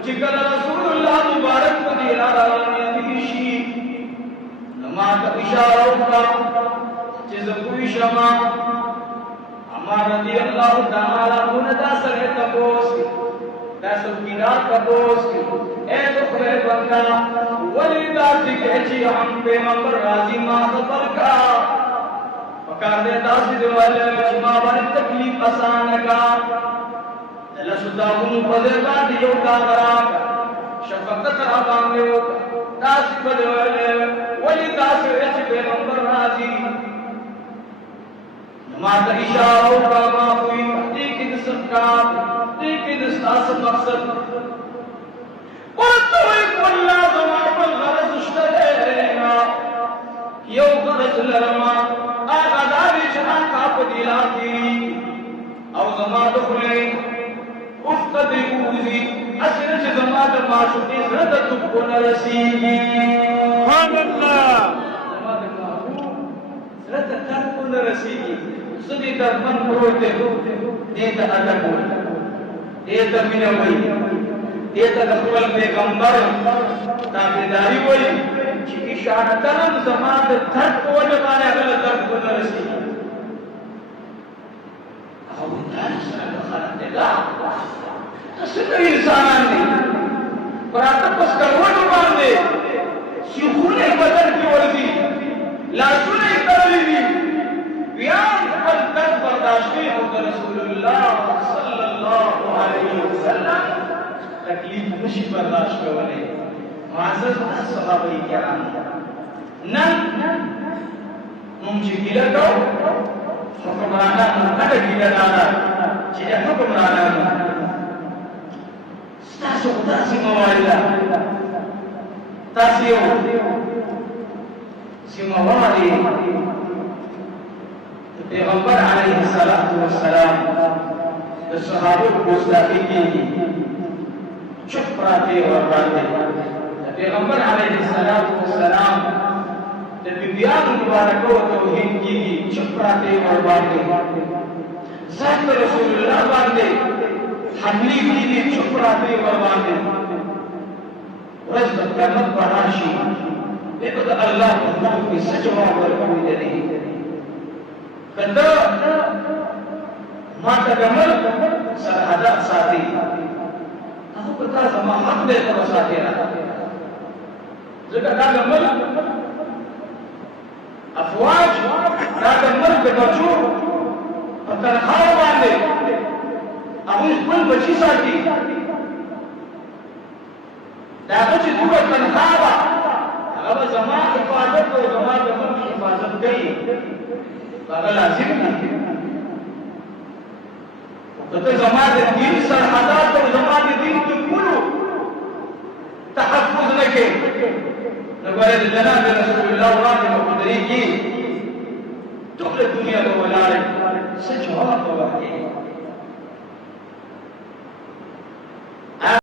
وشكر رسول الله مبارك وديلا رانيشي نماز اشاروں کا جس کوئی شما امر رضی اللہ تعالی عنہ دا سر تپوس دا سکینا تپوس اے دخلے بندہ ولی دا سکھے ہم پیغمبر راضی ما سفر کا پکار دے دا سی والے ما بار تکلیف آسان کا اللہ سداون پدرا دیو کا کرا شفقت کرا باندے داس بدلے ولی داس وچ پیغمبر راضی نماز اشاروں کا معافی لیکن سرکار لیکن اس مقصد قلت والله ما بالغرض اشترينا یو غرض لرما آغا داری جنا کاپ دیلاتی او زما دخلی افقد اوزی اصل چه زما در معشوقی زرد تبکن رسیگی سبحان الله زما در معشوق زرد تبکن رسیگی سدی در من پروتے دیتا ادب دیتا منوی دیتا دخول پیغمبر تابداری وی چی اشارتنم زما در ترک وجبانے اگر تبکن رسیگی او انتان سر خلق دیگا تصدر انسانان دی براتب پس کروڑو باندے سیخونے بدن کی ورزی لاشونے ترلی دی بیان پر تک برداشتی ہوتا رسول اللہ صلی اللہ علیہ وسلم تکلیف نشی برداشت کرنے معزز نا صحابہ کرام نن ممچی گیلہ کو حکمرانا نکڑ گیلہ دادا چیئے حکمرانا ستاسو تاسی موالدہ تاسیو سی موالدی پیغمبر علیہ السلام صحابہ کو گستاخی کی چپ راتے اور راتے پیغمبر علیہ السلام بیان مبارک و توہین کی چپ راتے اور راتے ذات رسول اللہ باندے حملی کی چپ راتے اور راتے رزق قیمت براشی لیکن اللہ حکم کی سچوا پر کوئی نہیں کدا ما تکمل سرحدات ساتھی ابو پتا زما حق دے تو ساتھی رہا ذکر کا کمل افواج کا کمل کے بچو تنخواہ باندھے ابو اس پل بچی ساتھی داغچ دور تنخواہ اگر زما حفاظت اور زما کمل کی حفاظت گئی اگر لازم نہیں تو زمان دین سرحدات اور زمان دین کی کلو تحفظ لکے نبرد جناب رسول اللہ راضی مقدری کی دخل دنیا کو ملارے سچ ہوا تو باقی